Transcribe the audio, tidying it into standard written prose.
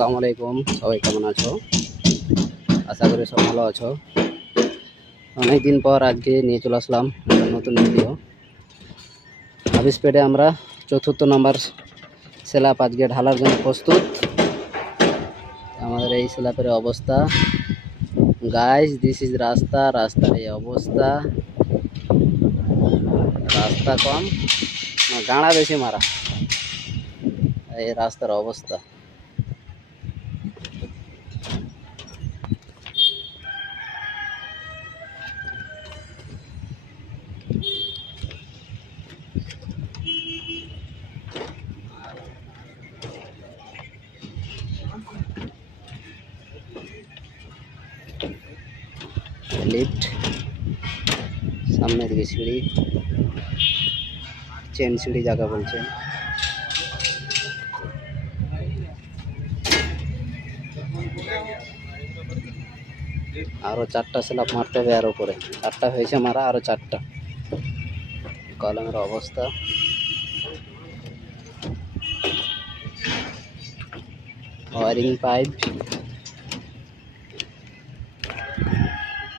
আসসালামু আলাইকুম, সবাই কেমন আছো? আশা করি সব ভালো আছো। অনেকদিন পর আজকে নিয়ে চলে আসলাম একটা নতুন ভিডিও। হাফিজ পেডে আমরা ৪র্থ নম্বর স্ল্যাব আজকে ঢালার জন্য প্রস্তুত। আমাদের এই স্ল্যাবের অবস্থা গাইস, দিস ইজ রাস্তার এই অবস্থা। রাস্তা কম না, গাঁড়া বেশি মারা, এই রাস্তার অবস্থা। লিফট, সামনের দিকে সিঁড়ি, চেন সিঁড়ি যাকে বলছে। আরো 4টা স্ল্যাব মারতে হবে, আর উপরে 4টা হয়েছে মারা, আরো 4টা। কলমের অবস্থা ওয়ারিং পাইপ